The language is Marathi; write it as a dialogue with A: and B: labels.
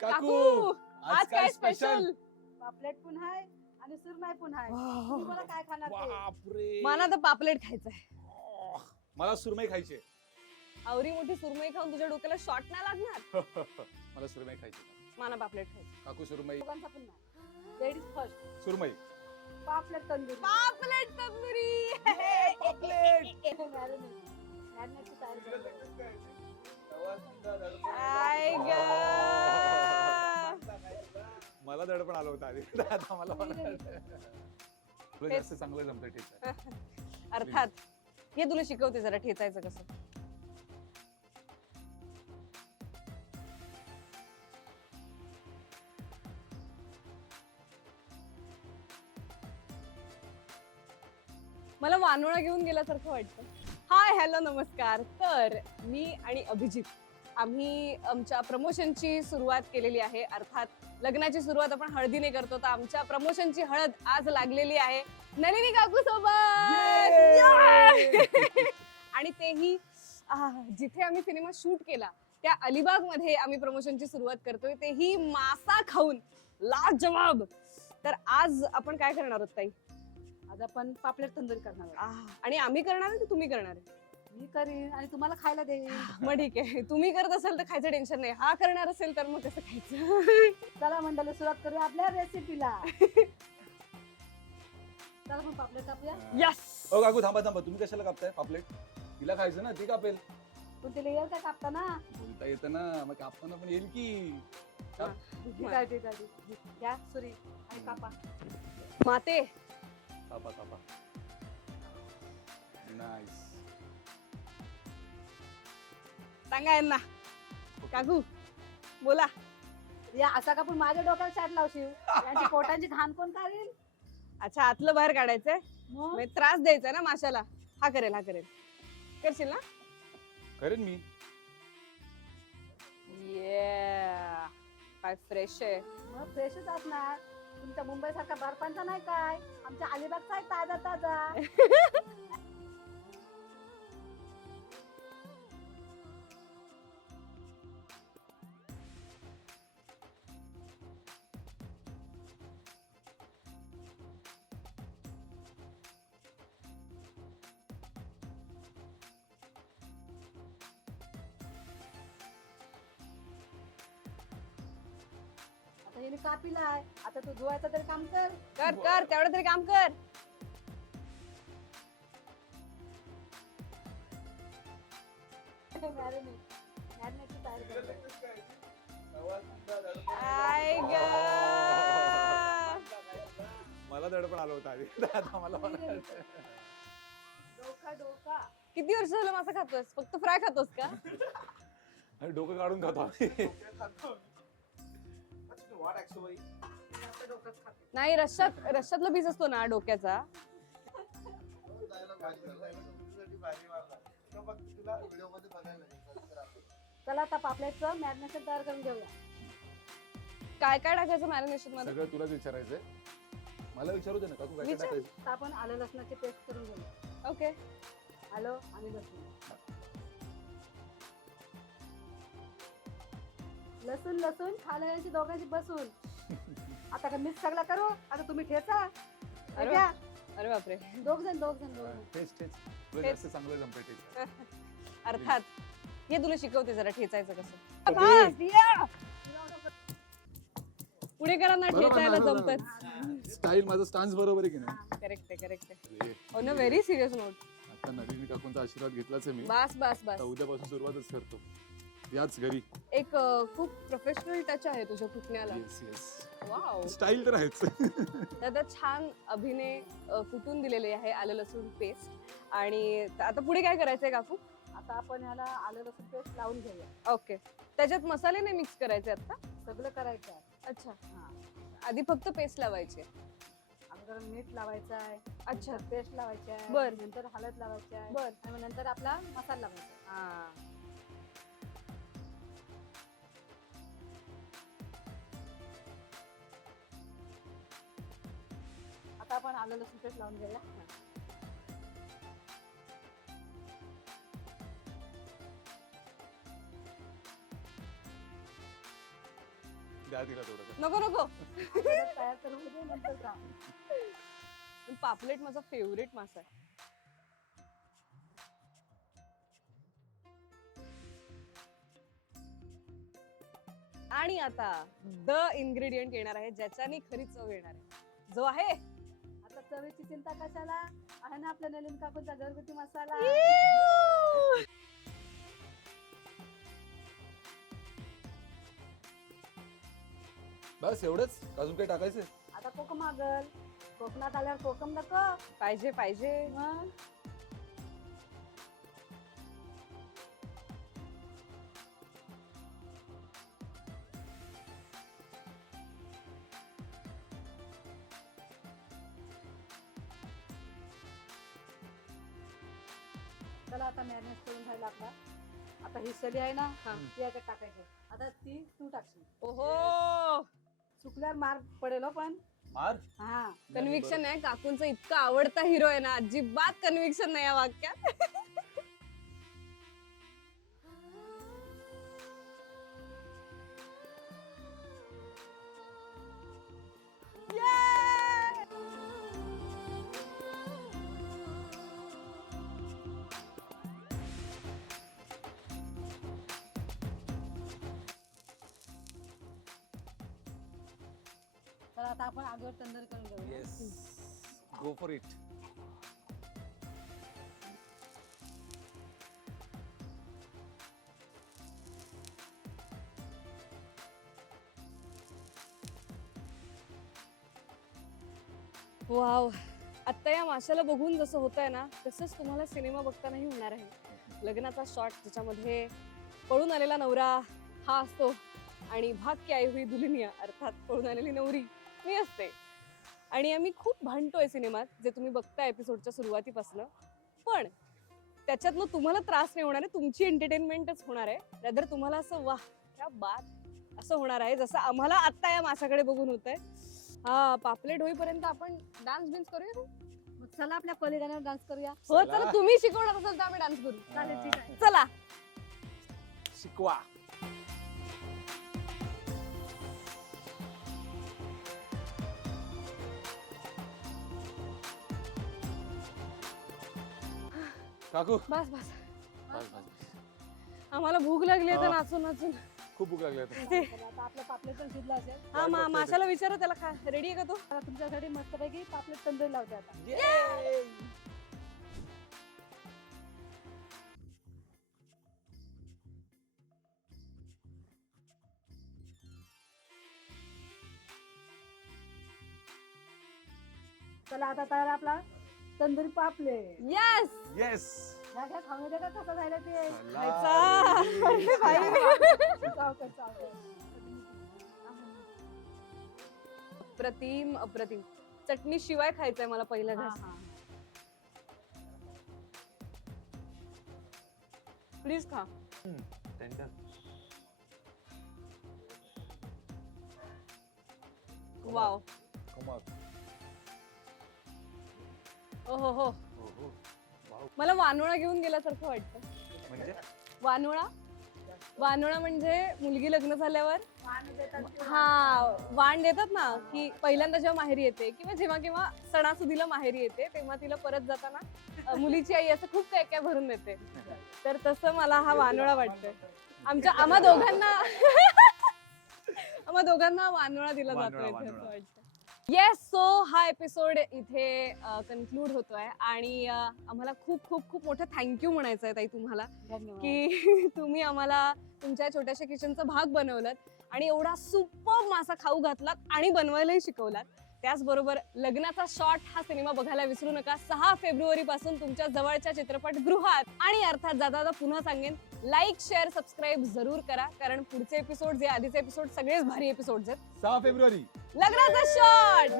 A: काकू आज काय स्पेशल
B: पापलेट पण आहे आणि सुरमई पण आहे तुम्ही काय खाणार ते?
A: बापरे.
C: मला तर पापलेट खायचंय.
A: मला सुरमई खायची
C: आवरी मोठी सुरमई खाऊन तुझ्या डोक्याला शॉट नाही लागणार?
A: मला सुरमई खायची
C: मला पापलेट खायचं
A: काकू सुरमई.
B: दोघांचा पण नाही. लेडीज फर्स्ट
A: सुरमई.
B: पापलेट तंदुरी.
C: पापलेट तंदुरी.
A: पापलेट.
B: मॅरिनेटची तयारी करतो.
C: आय ग.
A: मला दडपण आलं होतं आधी. आता मला तुला जास्त चांगलं जमतं आहे
C: अर्थात. हे तुला शिकवते जरा ठेचायचं कसं. मला वानोळा घेऊन गेल्यासारखं वाटतं. हाय हॅलो नमस्कार. तर मी आणि अभिजित आम्ही आमच्या प्रमोशनची सुरुवात केलेली आहे. अर्थात लग्नाची सुरुवात आपण हळदीने करतो. तर आमच्या प्रमोशनची हळद आज लागलेली आहे. नलिनी काकू सोबत! आणि तेही जिथे आम्ही सिनेमा शूट केला त्या अलिबागमध्ये आम्ही प्रमोशनची सुरुवात करतोय. तेही मासा खाऊन. लाजवाब तर आज आपण काय करणार आहोत ताई?
B: आज आपण पापलेट तंदुरी करणार आहोत.
C: आणि आम्ही करणार आहे की तुम्ही करणार आहे?
B: मी करीन आणि तुम्हाला खायला देईन.
C: मग ठीक आहे. तुम्ही करत असाल तर खायचं टेन्शन नाही. हा करणार असेल तर मग कसं खायचं.
B: चला मंडळी सुरुवात करूया आपल्या रेसिपीला चला मग पापलेट कापूया.
C: यस
A: ओ काकू थांबा थांबा. तुम्ही कशाला कापताय पापलेट? तिला खायचं ना ती कापेल.
B: पण तिला येईल काय कापताना?
A: बोलता येतं ना मग कापताना पण येईल की.
B: ठीक आहे ठीक आहे ठीक आहे. घ्या सुरी आणि कापा.
C: माते.
A: कापा कापा. नाईस
C: सांगा यांना. काकू बोला.
B: या असा का पण माझ्या डोक्याला चाट लावशील? यांची पोटांची घाण कोण काढेल?
C: अच्छा आतलं बाहेर काढायचंय?
B: मग?
C: म्हणजे त्रास द्यायचा ना माशाला. हा करेल हा करेल. करशील ना?
A: करेन मी.
C: Yeah. काय फ्रेश आहे.
B: मग फ्रेशच असणार. तुमच्या मुंबई सारखा बर्फांचा नाही काय? आमच्या अलिबागचा आहे ताजा ताजा आता हिने कापिला आहे. आता तू धुवायचं तरी काम कर.
C: कर कर तेवढं तरी काम कर. आय ग.
A: मला दडपण आलं होतं आधी. आता मला
B: डोका डोका.
C: किती वर्ष झालं मासा खातोस? फक्त फ्राय खातोस का?
A: अरे डोकं काढून खातो आम्ही.
C: नाही रश्यात रश्यातला पीस असतो ना डोक्याचा.
B: चला आता पापलेटचं मॅरिनेशन तयार करून घेऊया.
C: काय काय टाकायचं मॅरिनेशनमध्ये?
A: सगळं तुलाच विचारायचंय. मला विचारू दे ना काकू काय काय
C: विचार.
A: टाकायचं?
B: आता आपण आलं लसणाची पेस्ट करून घेऊया.
C: ओके
B: आलं आणि लसूण. लसूण लसूण खाल्याची दोघांची बसून. आता का मिक्स सगळा करू? आता तुम्ही ठेचा.
C: अरे
B: घ्या.
C: अरे बापरे.
B: दोघ जण दोघ जण दोघ जण
A: तेच तेच. तुला
C: तेच.
A: जास्त चांगलं जमतं तेच
C: अर्थात. हे तुला शिकवते जरा ठेचायचं कसं. बस, या. पुणेकरांना ठेचायला जमत
A: स्टाईल माझं स्टान्स बरोबर आहे की नाही?
C: करेक्ट आहे करेक्ट आहे.
A: अरे,
C: on a very serious note
A: आता नवीन काकूंचा आशीर्वाद घेतलाच आहे मी.
C: बस बस बस.
A: आता उद्यापासून सुरुवातच करतो. याच घरी.
C: एक अं, खूप प्रोफेशनल टच आहे तुझ्या फुटण्याला.
A: येस येस
C: वाव
A: स्टाईल तर आहेच.
C: तर त्यात छान अभिनय अं, कुटून दिलेले आहे आलं लसूण पेस्ट आणि त- आता पुढे काय करायचंय काकू?
B: आता आपण याला आलं लसूण पेस्ट लावून घेऊया.
C: ओके त्याच्यात मसाले नाही मिक्स करायचे आता?
B: सगळं करायचं आहे.
C: अच्छा.
B: हा.
C: आधी फक्त पेस्ट लावायची.
B: अगोदर मीठ लावायचं आहे.
C: अच्छा.
B: पेस्ट लावायची आहे.
C: बर.
B: नंतर हळद लावायची आहे.
C: बर.
B: आणि मग नंतर आपला मसाला लावायचा आहे. आता आपण आलं लसूण पेस्ट लावून घेऊया
A: द्या तिला थोडं
C: नको नको.
B: अगोदर तयार करून दे, नंतर जा.
C: पण पापलेट माझा फेवरेट मासा आहे. आणि आता द इन्ग्रेडियंट येणार आहे ज्याच्याने खरी चव येणार आहे. जो आहे
B: चवीची चिंता कशाला? आहे ना आपल्या नलिन काकूंचा घरगुती मसाला.
A: बस एवढंच? अजून काही टाकायचं
B: आता कोकम मागल कोकणात आल्यावर कोकम नको.
C: पाहिजे पाहिजे.
B: मग? चला आता मॅरिनेट करून झाला आपला. आता ही सली आहे ना
C: हा.
B: ती याच्यात टाकायची. आता ती तू टाकशील.
C: ओहो!
B: चुकल्यावर मार पडेल हो पण.
A: मार?
B: हा.
C: कन्व्हिक्शन नाही काकूंचा इतका आवडता हिरो आहे ना अजिबात कन्व्हिक्शन नाही या वाक्यात.
B: तर आता आपण आगवर तंदूर करून घेऊ
A: yes go for it
C: wow आता या माशाला बघून जसं होत आहे ना तसंच तुम्हाला सिनेमा बघतानाही होणार आहे. लग्नाचा शॉट ज्याच्यामध्ये पळून आलेला नवरा हा असतो. आणि भाग्य आई हुई दुल्हनिया अर्थात पळून आलेली नवरी. मी असते. आणि आम्ही खूप भांडतोय सिनेमात जे तुम्ही बघताय एपिसोडच्या सुरुवातीपासून. पण त्याच्यातनं तुम्हाला त्रास नाही होणार आहे तुमची एंटरटेनमेंटच होणार आहे. रदर तुम्हाला असं वाह क्या बात! असं होणार आहे जसं आम्हाला आत्ता या माशाकडे बघून होत आहे हा पापलेट होईपर्यंत आपण डान्स बिन्स करूया?
B: मग चला आपल्या कॉलेजावर डान्स करूया.
C: हो
A: चला.
C: चला. तुम्ही शिकवणार असाल तर आम्ही डान्स करू.
B: चालेल ठीक आहे.
C: चला.
A: शिकवा. काकू.
C: बस बस.
A: बस बस
C: आम्हाला भूक लागली
A: हा.
C: नाचून नाचून.
A: खूप भूक लागली आता.
C: ते.
B: आता आपलं पापलेट पण शिजलं असेल.
C: हा मा. माशाला विचारा त्याला खा. रेडी आहे का तो?
B: आता तुमच्यासाठी मस्तपैकी पापलेट तंदूरी लावते आता! चला आता तयार आपला. तंदुरी पापलेट.
C: यस
B: घ्या दे का? कसं झालं ते? चावकर चावकर
C: अप्रतिम अप्रतिम. चटणी शिवाय खायचंय मला पहिल्या
B: हा,
C: घास.
B: हा.
C: प्लीज खा. वाव हो हो. मला वानोळा घेऊन गेल्यासारखं वाटतं
A: म्हणजे
C: वानोळा वानोळा म्हणजे मुलगी लग्न झाल्यावर. हा वाण देतात ना की पहिल्यांदा जेव्हा माहेरी येते किंवा जेव्हा केव्हा सणासुदीला माहेरी येते तेव्हा तिला परत जाताना अ, मुलीची आई असं खूप काय काय भरून देते तर तसं मला हा वानोळा वाटतोय आमच्या आम्हा दोघांना आम्हा दोघांना वानोळा दिला जातो
A: वानोळा,
C: इथे
A: वानोळा.
C: असं वाटतं येस सो हा एपिसोड इथे कन्क्लूड होतोय. आणि आम्हाला खूप खूप खूप मोठं थँक्यू म्हणायचं आहे ताई तुम्हाला. की तुम्ही आम्हाला तुमच्या छोट्याशा किचनचा भाग बनवलात आणि एवढा सुपर मासा खाऊ घातलात आणि बनवायलाही शिकवलात. त्याचबरोबर लग्नाचा शॉट हा सिनेमा बघायला विसरू नका. सहा फेब्रुवारी पासून तुमच्या जवळच्या चित्रपटगृहात आणि अर्थात जाता जाता पुन्हा सांगेन लाईक शेअर सबस्क्राईब जरूर करा. कारण पुढचे एपिसोड जे आधीचे एपिसोड सगळेच भारी एपिसोड आहेत.
A: सहा फेब्रुवारी.
C: लग्नाचा शॉट!